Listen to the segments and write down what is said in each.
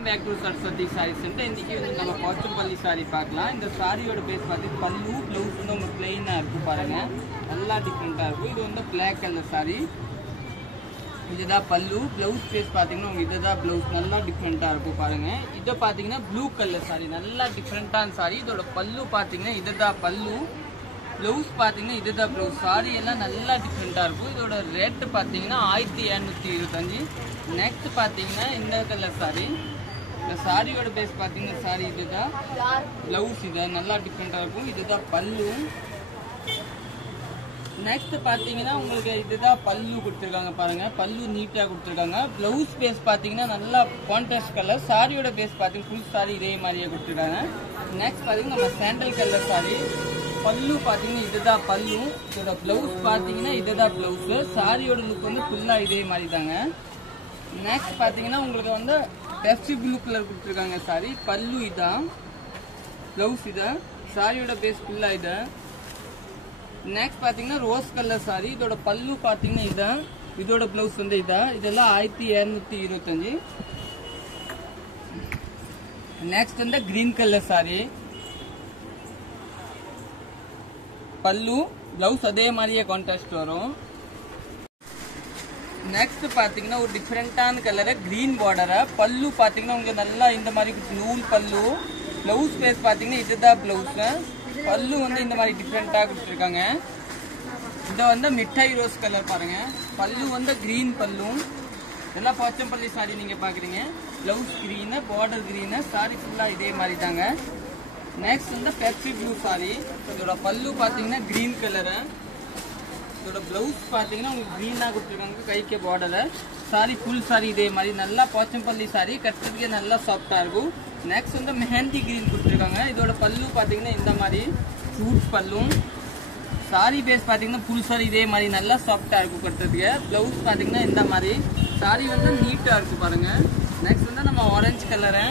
Welcome back to Saraswathi sari centre. இன்னைக்கு வந்து நம்ம போச்சம்பள்ளி சாரி பார்க்கலாம். இந்த சாரியோட பேஸ் பார்த்து பல்லு ப்ளவுஸ் வந்து உங்களுக்கு பிளெயினா இருக்கு பாருங்க, நல்லா டிஃப்ரெண்டா இருக்கும். இது வந்து பிளாக் கலர் சாரி, இதுதான் பல்லு. பிளவுஸ் பேஸ் பார்த்தீங்கன்னா உங்களுக்கு இதுதான் பிளவுஸ், நல்லா டிஃப்ரெண்டா இருக்கும் பாருங்க. இதை பார்த்தீங்கன்னா ப்ளூ கலர் சாரி, நல்லா டிஃப்ரெண்டான சாரி. இதோட பல்லு பார்த்தீங்கன்னா இதுதான் பல்லு, பிளவுஸ் பார்த்தீங்கன்னா இதுதான் பிளவுஸ். சாரி எல்லாம் நல்லா டிஃப்ரெண்டா இருக்கும். இதோட ரேட்டு பார்த்தீங்கன்னா 1725. நெக்ஸ்ட் பார்த்தீங்கன்னா இந்த கலர் சாரி, இந்த சாரியோட பேஸ் பார்த்தீங்கன்னா சாரி இதுதான் பிளவுஸ், இது நல்லா டிஃப்ரெண்டா இருக்கும். இதுதான் பல்லு. நெக்ஸ்ட் பார்த்தீங்கன்னா உங்களுக்கு இதுதான் பல்லு கொடுத்துருக்காங்க பாருங்க, பல்லு நீட்டா கொடுத்துருக்காங்க. பிளவுஸ் பேஸ் பார்த்தீங்கன்னா நல்லா கான்ட்ராஸ்ட் கலர். சாரியோட பேஸ் பார்த்தீங்கன்னா ஃபுல் சாரி இதே மாதிரியே கொடுத்துருக்காங்க. நெக்ஸ்ட் பார்த்தீங்கன்னா நம்ம சாண்டல் கலர் சாரி, பல்லு பார்த்தீங்கன்னா இதுதான் பல்லு, இதோட பிளவுஸ் பார்த்தீங்கன்னா இதுதான் பிளவுஸ். சாரியோட லுக் வந்து ஃபுல்லா இதே மாதிரி தாங்க. நெக்ஸ்ட் பார்த்தீங்கன்னா உங்களுக்கு வந்து பெஸ்ட் ப்ளூ கலர் கொடுத்துருக்காங்க சாரி, பல்லு இதான், பிளவுஸ் இதான், சாரியோட பேஸ் ஃபுல்லா இதான். நெக்ஸ்ட் பார்த்தீங்கன்னா ரோஸ் கலர் சாரி, இதோட பல்லு பார்த்தீங்கன்னா இதான், இதோட பிளவுஸ் வந்து இதான். இதெல்லாம் 1225. நெக்ஸ்ட் வந்து கிரீன் கலர் சாரி, பல்லு பிளவுஸ் அதே மாதிரியே கான்ட்ராஸ்ட் வரும். நெக்ஸ்ட் பாத்தீங்கன்னா ஒரு டிஃப்ரெண்டான கலர் கிரீன் பார்டர், பல்லு பாத்தீங்கன்னா உங்களுக்கு நல்லா இந்த மாதிரி நூல் பல்லு. பிளவுஸ் பேஸ் பாத்தீங்கன்னா இதுதான் பிளவுஸ், பல்லு வந்து இந்த மாதிரி டிஃப்ரெண்டா கொடுத்துருக்காங்க. இதை வந்து மிட்டாய் ரோஸ் கலர் பாருங்க, பல்லு வந்து கிரீன் பல்லு. இதெல்லாம் போச்சம்பள்ளி சாரி நீங்க பாக்குறீங்க. Blouse green, border green, sorry ஃபுல்லா இதே மாதிரி தாங்க. நெக்ஸ்ட் வந்து பெப்சி ப்ளூ சாரி, இதோட பல்லு பாத்தீங்கன்னா கிரீன் கலரு, இதோட பிளவுஸ் பாத்தீங்கன்னா உங்களுக்கு கிரீனா கொடுத்துருக்காங்க கைக்கு பார்டர். சாரி ஃபுல் சாரி இதே மாதிரி நல்லா போச்சம்பள்ளி சாரி, கட்டுறதுக்கே நல்லா சாஃப்டா இருக்கும். நெக்ஸ்ட் வந்து மெஹந்தி கிரீன் கொடுத்துருக்காங்க. இதோட பல்லு பாத்தீங்கன்னா இந்த மாதிரி சூட் பல்லு. சாரி பேஸ் பாத்தீங்கன்னா ஃபுல் சாரி இதே மாதிரி நல்லா சாஃப்டா இருக்கும் கட்டுறதுக்கு. பிளவுஸ் பாத்தீங்கன்னா இந்த மாதிரி, சாரி வந்து நீட்டா இருக்கு பாருங்க. நெக்ஸ்ட் வந்து நம்ம ஆரஞ்சு கலரு,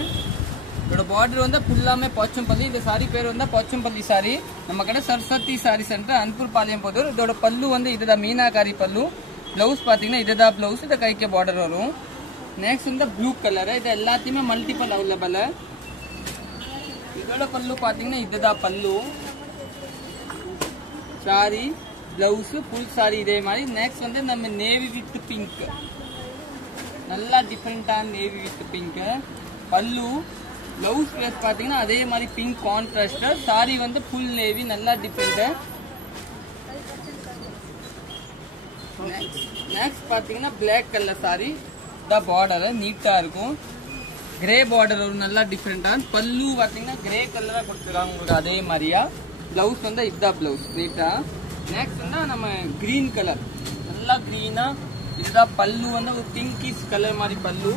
இதோட பார்டர் வந்து ஃபுல்லாமே போச்சம்பள்ளி. இந்த சாரி பேர் வந்து போச்சம்பள்ளி சாரி. நம்ம கடை சரஸ்வதி சாரி சென்டர், அன்பூர் பாளையம் போதூர். இதோட பல்லு வந்து இதுதான் மீனாகாரி பல்லு. பிளவுஸ் பாத்தீங்கன்னா இதுதான் பிளவுஸ், இதை கைக்கு பார்டர் வரும். நெக்ஸ்ட் வந்து ப்ளூ கலர், இது எல்லாத்தையுமே மல்டிபிள் அவைலபிள். இதோட பல்லு பாத்தீங்கன்னா இதுதான் பல்லு, சாரி பிளவுஸ் ஃபுல் சாரி இதே மாதிரி. நெக்ஸ்ட் வந்து நம்ம நேவி வித் பிங்க், நல்லா டிஃப்ரெண்டான நேவி வித் பிங்க் பல்லு. பிளவுஸ் பேஸ் பாத்தீங்கன்னா அதே மாதிரி பிங்க் கான்ட்ராஸ்ட். சாரி வந்து ஃபுல் நேவி, நல்லா டிஃப்ரெண்ட். நெக்ஸ்ட் பாத்தீங்கன்னா பிளாக் கலர் சாரி, இந்த பார்டர் நீட்டா இருக்கும், கிரே பார்டர் ஒரு நல்லா டிஃப்ரெண்டான. பல்லு பாத்தீங்கன்னா கிரே கலரா கொடுத்துருக்காங்க உங்களுக்கு அதே மாதிரியா. பிளவுஸ் வந்து இதுதான் பிளவுஸ் நீட்டா. நெக்ஸ்ட் வந்து நம்ம கிரீன் கலர், நல்லா கிரீனா, இதுதான் பல்லு வந்து ஒரு பிங்கிஷ் கலர் மாதிரி பல்லு.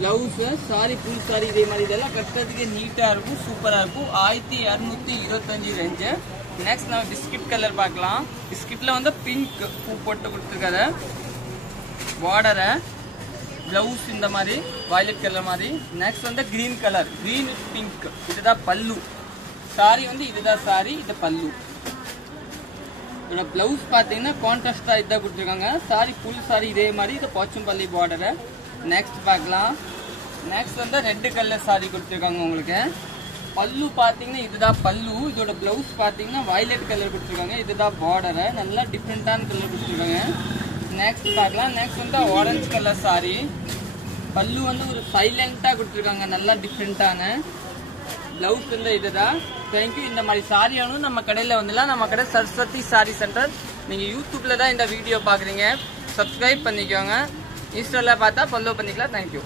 பிளவுஸ் சாரி ஃபுல் சாரி இதே மாதிரி. இதெல்லாம் கட்டுறதுக்கு நீட்டா இருக்கும், சூப்பரா இருக்கும். 1225 ரேஞ்சு. நெக்ஸ்ட் நம்ம பிஸ்கட் கலர் பார்க்கலாம். பிஸ்கட்ல வந்து பிங்க் பூ போட்டு கொடுத்துருக்காரு பார்டரை. பிளவுஸ் இந்த மாதிரி வயலட் கலர் மாதிரி. நெக்ஸ்ட் வந்து green colour, green with pink, இதுதான் பல்லு. சாரி வந்து இதுதான் சாரி, இது பல்லு. இதோட பிளவுஸ் பாத்தீங்கன்னா கான்ட்ராஸ்டா இதான் கொடுத்துருக்காங்க. சாரி ஃபுல் சாரி இதே மாதிரி, இது போச்சம்பள்ளி பார்டரு. நெக்ஸ்ட் பார்க்கலாம். நெக்ஸ்ட் வந்து ரெட் கலர் சாரி கொடுத்துருக்காங்க உங்களுக்கு. பல்லு பாத்தீங்கன்னா இதுதான் பல்லு, இதோட பிளவுஸ் பாத்தீங்கன்னா வயலட் கலர் கொடுத்துருக்காங்க, இதுதான் பார்டரு. நல்லா டிஃப்ரெண்டான கலர் கொடுத்துருக்காங்க. நெக்ஸ்ட் பார்க்கலாம். நெக்ஸ்ட் வந்து ஆரஞ்சு கலர் சாரி, பல்லு வந்து ஒரு சைலண்டா கொடுத்துருக்காங்க, நல்லா டிஃப்ரெண்டான. பிளவுஸ் வந்து இதுதான். தேங்க்யூ. இந்த மாதிரி சாரி ஆனும் நம்ம கடையில் வந்துடலாம். நம்ம கடை சரஸ்வதி சாரி சென்டர். நீங்க யூடியூப்ல தான் இந்த வீடியோ பாக்குறீங்க, சப்ஸ்கிரைப் பண்ணிக்கோங்க. இன்ஸ்டால பார்த்தா ஃபாலோ பண்ணிக்கலாம். தேங்க்யூ.